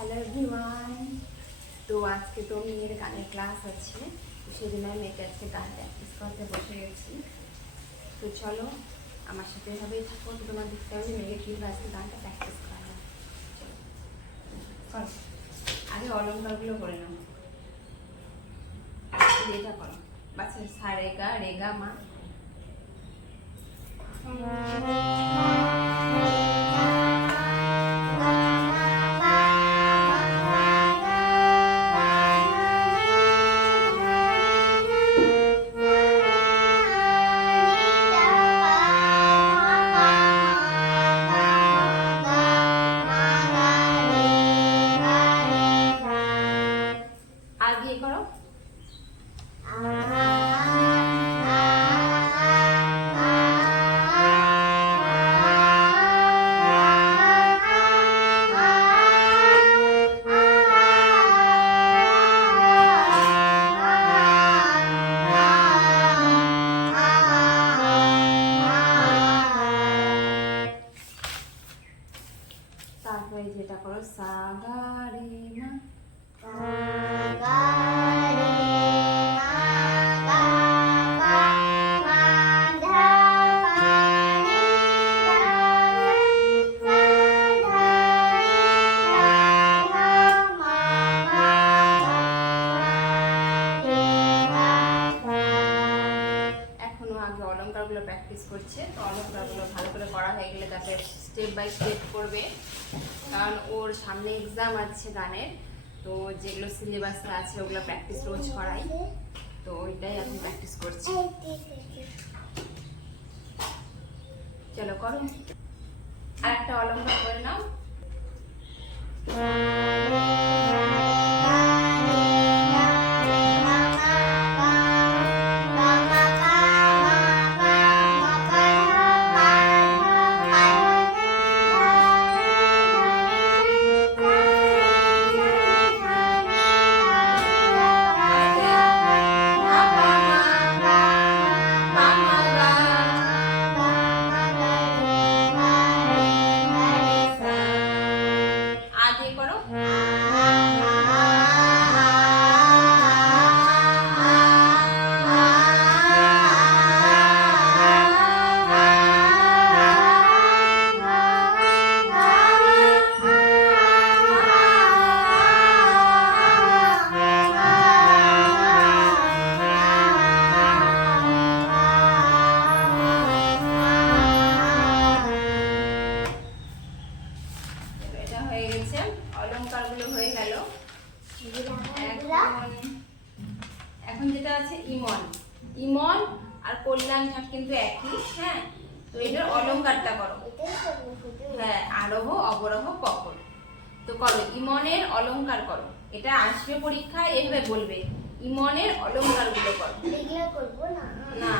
Hello everyone. তো আজকে তো মেয়ের গানের ক্লাস আছে, তো সেই জন্য আমি মেয়েকে আজকে গান প্র্যাকটিস করতে বসে গেছি। তো চলো আমার সাথে এভাবেই থাকো, তো তোমার দেখতে হবে মেয়েকে কীভাবে আজকে গানটা প্র্যাকটিস করা হয়। চলো আগে অলঙ্কারগুলো করে নাও, এটা করো বাচ্চা সা রেগা রেগা মা। করো তারপরে যেটা করো সা গা রে মা। অলঙ্কারগুলো প্র্যাকটিস করছে, তো অলঙ্কারগুলো ভালো করে করা হয়ে গেলে তাকে স্টেপ বাই স্টেপ করবে, কারণ ওর সামনে এক্সাম আছে গানের। তো যেগুলো সিলেবাসে আছে ওগুলো প্র্যাকটিস রোজ করাই, তো ওইটাই এখন প্র্যাকটিস করছি। চলো করো, আর একটা অলঙ্কার করে নাও। অলঙ্কারগুলো হয়ে গেল। এখন যেটা আছে ইমন, ইমন আর কল্যাণ ঘাট কিন্তু একই। হ্যাঁ, তো এটার অলঙ্কারটা করো। হ্যাঁ, আরোহ অবরোহ পকর। তো করো ইমনের অলঙ্কার করো, এটা আসবে পরীক্ষায়, এভাবে বলবে ইমনের অলঙ্কারগুলো করো। না,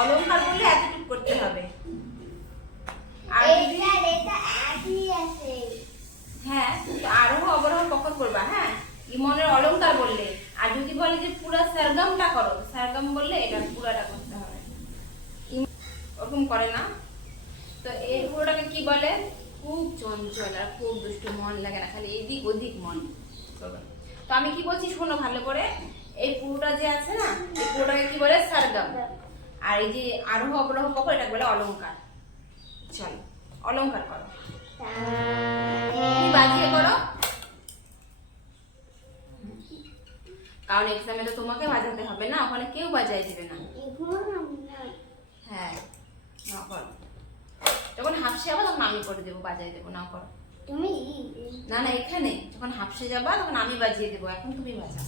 অলঙ্কার বললে এতটুকু করতে হবে। আর হ্যাঁ, আরোহ অবরোহ পকর করবা। হ্যাঁ, ইমনের অলঙ্কার বললে, আর যদি বলে যে পুরো সারগমটা করো, সারগম বললে এটা পুরাটা করতে হবে, ওরকম করে না। তো এই পুরোটাকে কি বলে? খুব চঞ্চল আর খুব দুষ্ট, মন লাগে না, খালি এদিক ওদিক মন। তো আমি কি বলছি শোনো ভালো করে, এই পুরোটা যে আছে না, এই পুরোটাকে কি বলে? সারগম। আর এই যে আরোহ অবরোহ পকর, এটা বলে অলঙ্কার। চলো অলঙ্কার করো, তুমি বাজিয়ে করো, কারণ এক্সামে তো তোমাকে বাজাতে হবে না, ওখানে কেউ বাজাই দিবে না। হ্যাঁ, না করো, যখন হাফসে যাবা তখন আমি করে দেবো, বাজাই দেবো। না করো তুমি। না না, এখানে যখন হাফসে যাবা তখন আমি বাজিয়ে দেবো, এখন তুমি বাজাও।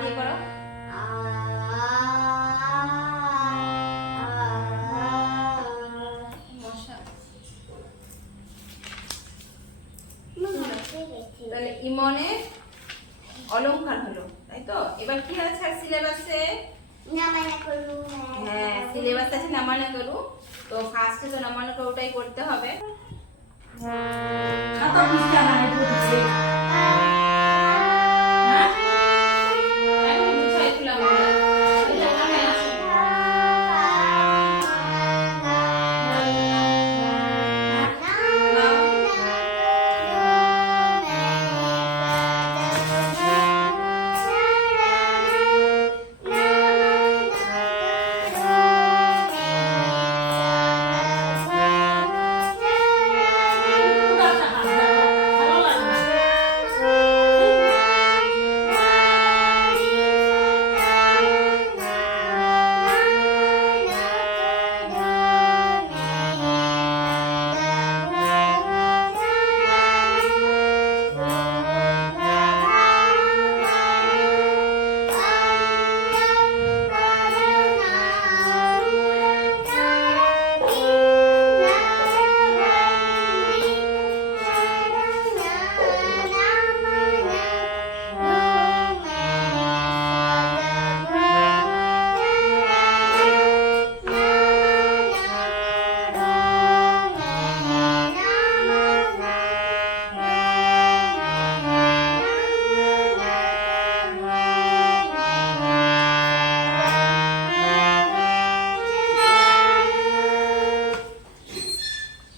দিয়ে করো, बस ऐसे नमन करूँ तो फास्ट तो नमन करूँटाई करते হবে खाता पिस्ता ना है तो दिए এখন বুঝাই তুলা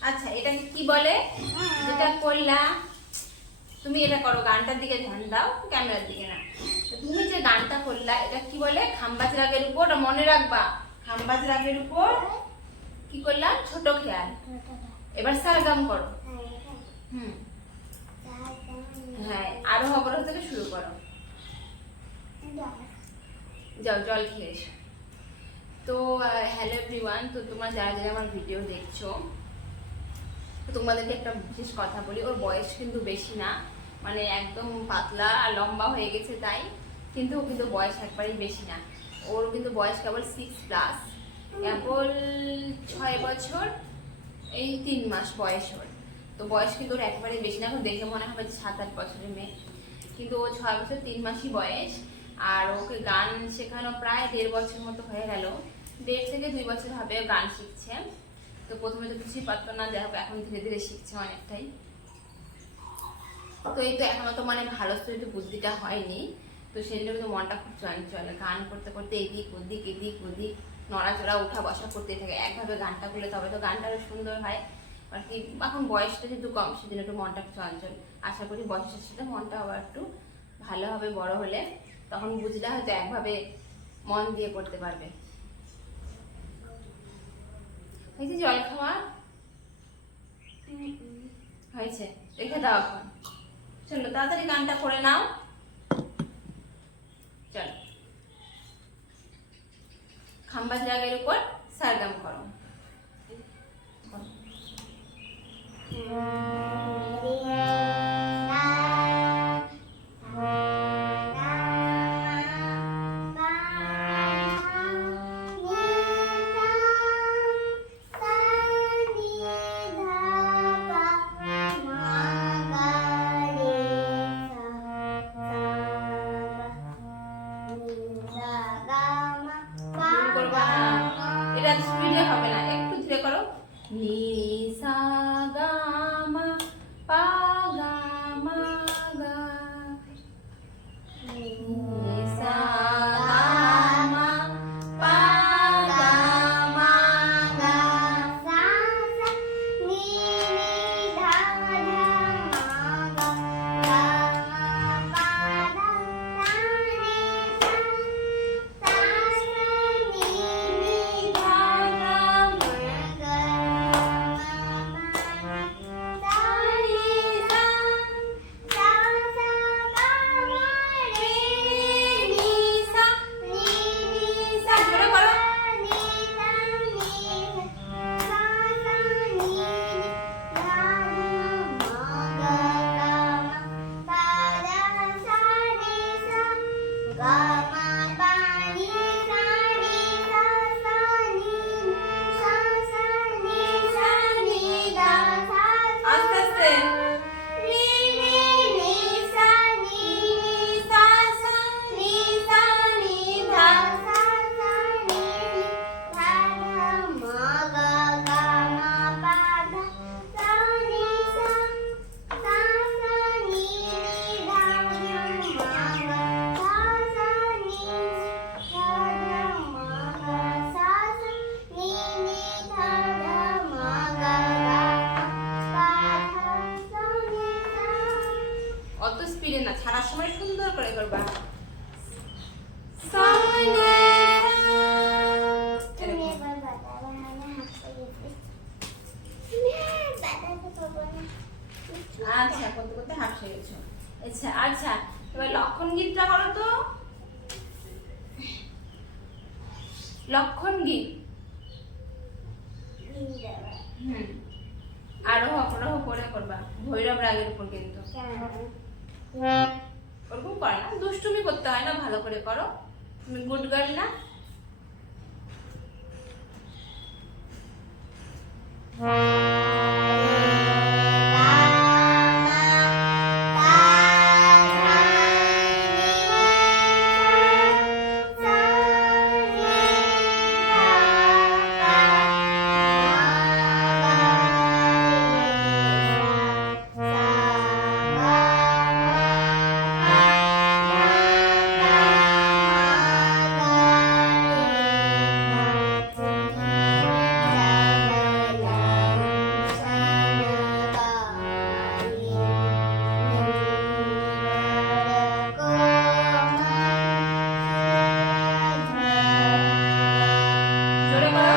আচ্ছা এটাকে কি বলে যেটা করলা তুমি এটা করো গানটার দিকে ধ্যান দাও ক্যামেরার দিকে না তুমি যে গানটা করলা এটা কি বলে খাম্বাজ রাগের উপর ওটা মনে রাখবা খাম্বাজ রাগের উপর কি করলাম ছোট খেয়াল এবার সারগাম করো হ্যাঁ আরো অবরোহ থেকে শুরু করো যাও জল খেয়ে এসো তো হ্যালো এভরিওয়ান তো তোমরা যারা যারা আমার ভিডিও দেখছো তোমাদেরকে একটা বিশেষ কথা বলি ওর বয়স কিন্তু বেশি না মানে একদম পাতলা আর লম্বা হয়ে গেছে তাই কিন্তু ও কিন্তু বয়স একবারেই বেশি না ওর কিন্তু বয়স কেবল 6+ কেবল 6 বছর এই 3 মাস বয়স ওর তো বয়স কিন্তু ওর একবারেই বেশি না এখন দেখে মনে হবে যে 7-8 বছরের মেয়ে কিন্তু ও 6 বছর 3 মাসই বয়স আর ওকে গান শেখানো প্রায় 1.5 বছর মতো হয়ে গেল 1.5 থেকে 2 বছর হবে গান শিখছে তো প্রথমে তো কিছুই পারতো না যাই হোক এখন ধীরে ধীরে শিখছে অনেকটাই তো এই তো এখনো তো মানে ভালো একটু বুদ্ধিটা হয়নি তো সেই জন্য কিন্তু মনটা খুব চঞ্চল গান করতে করতে এদিক ওদিক নড়াচড়া উঠা বসা করতে থাকে একভাবে গানটা করলে তবে তো গানটা আরো সুন্দর হয় আর কি এখন বয়সটা যেহেতু কম সেজন্য একটু মনটা একটু চঞ্চল আশা করি বয়সের সাথে মনটা আবার একটু ভালো হবে বড় হলে তখন বুঝলে হয়তো একভাবে মন দিয়ে করতে পারবে হয়েছে জল খাওয়া হয়েছে রেখে দাও এখন চলো তাড়াতাড়ি গানটা করে নাও চলো খাম্বাজ রাগের উপর সারগাম করো এটা স্পিডে হবে না একটু ধীরে করো নি সা গা মা পা গা মা গা নি সা গা মা পা গা মা গা সা সা নি ধা ধা মা গা মা পা ধা সা নি সা সা নি ধা ধা মা গা করবা সা নি সা। তুমি এবার বাবা বানানা হাসতে গেছিস বাদাতে পাবো না আচ্ছা করতে করতে হাসে গেছো। আচ্ছা আচ্ছা এবার লক্ষণ গীতটা করো তো। লক্ষণ গীত। হুম আরোহ অবরোহ করে করবা, ভৈরব রাগের উপর কিন্তু। ওরকম করে না, দুষ্টুমি করতে হয় না, ভালো করে করো। তুমি গুড গার্ল না? জোরে করো।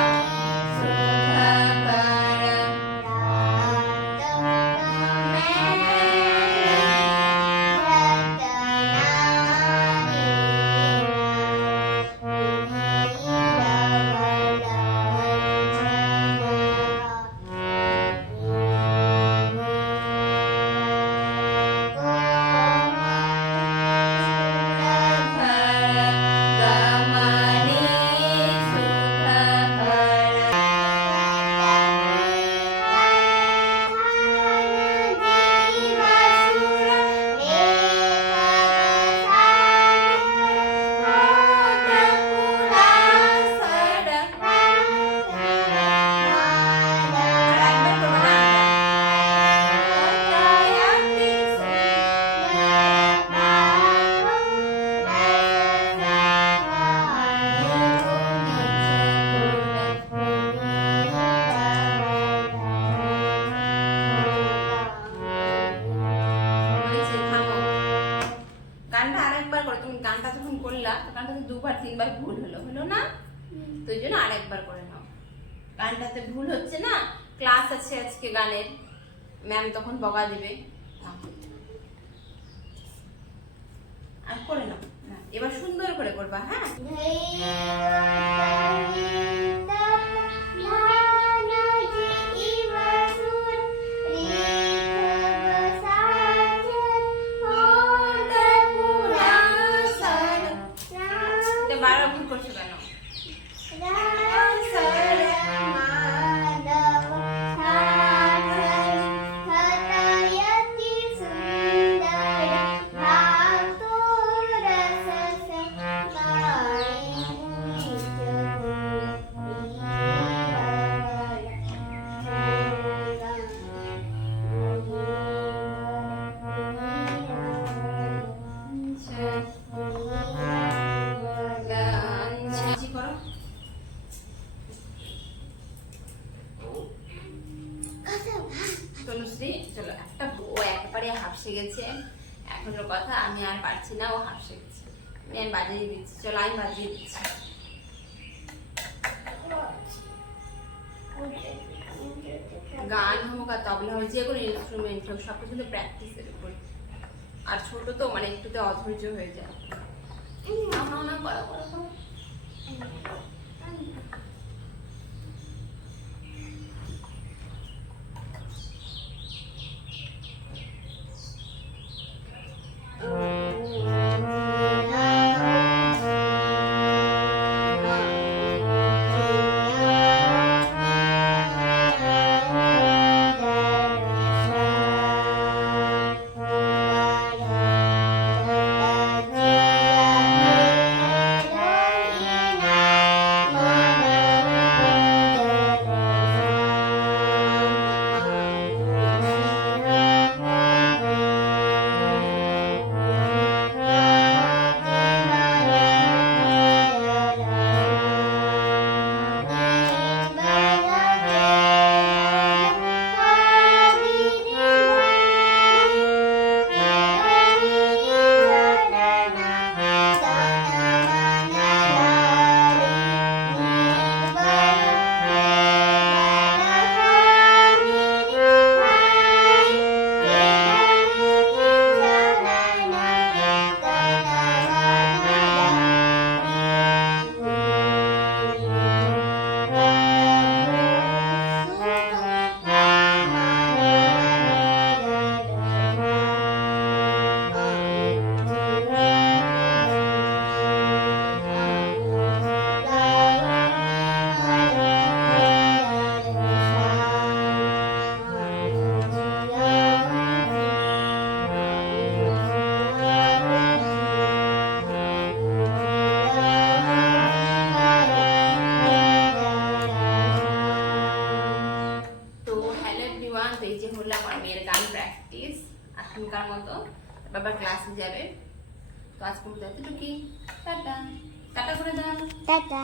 বলেছে থামো। গানটা আরেকবার করো। তুমি গানটা যখন করলা গানটা তো দুবার তিনবার ভুল হলো, হলো না? তো ওই জন্য আরেকবার করে নাও। গানটাতে ভুল হচ্ছে না, ক্লাস আছে আজকে গানের, ম্যাম তখন বকা দিবে। নাও। আর করে নাও না, এবার সুন্দর করে করবা। হ্যাঁ এটা বারবার ভুল করছো কেন? জি করো। তনুশ্রী চলো, একটা ও একেবারে হাফসে গেছে, এখন ওর কথা আমি আর পারছি না, ও হাফসে গেছে। আমি বাজিয়ে দিচ্ছি, চলো আমি বাজিয়ে দিচ্ছি। গান হোক আর তবলা হোক, যে কোনো ইনস্ট্রুমেন্ট হোক, সব কিছু তো প্র্যাকটিসের উপর। আর ছোট তো মানে একটুতে অধৈর্য হয়ে যায়। না না করো করো করো। মতো, বাবা ক্লাসে যাবে। তো আজকে মতো এতটুকুই। টাটা টাটা করে দাও। টাটা।